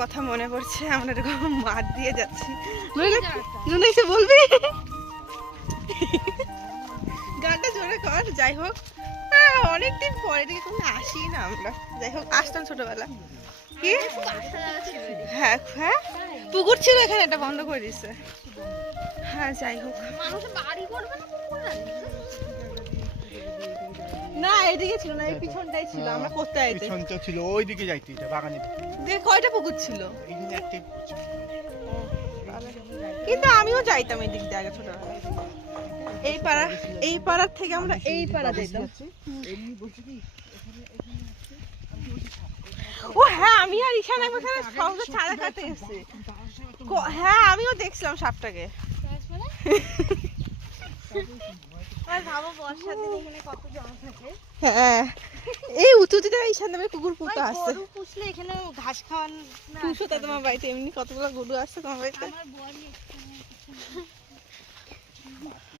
কথা মনে পড়ছে, আমরা এরকম মাঠ দিয়ে যাচ্ছি। কিছু বলবি? গানটা জোরে কর। যাই হোক, অনেকদিন পরে দিকে কোনো আসি না আমরা। যাই হোক, আসতাম ছোটবেলা। কি? হ্যাঁ হ্যাঁ, পুকুর ছিল এখানে, এটা বন্ধ করে দিচ্ছে। হ্যাঁ যাই হোক, না এদিকে ছিল না, এই পিছনটাই ছিল। আমরা করতে আইতে পিছনটা ছিল, ওইদিকে যাইতে, এটা বাগানে দেখ কয়টা পুকুর ছিল। এইখানে একটাই পুকুর ছিল। কিন্তু আমিও যাইতাম এই দিক দিয়ে আগে ছোটবেলায়। এই পাড়ার থেকে আমরা এই পাড়া যেতাম। ও হ্যাঁ, আমি আর ঈশান এখানে সহজে ছাড়া খাতে এসেছি। হ্যাঁ আমিও দেখছিলাম সাপটাকে। হ্যাঁ, এই উঁচুতে ঈশান নামে কুকুর পুতো আছে। পুষলে এখানে ঘাস খাওয়ান পুষো তা তোমার বাড়িতে? এমনি কতগুলো গরু আছে তোমার বাড়িতে?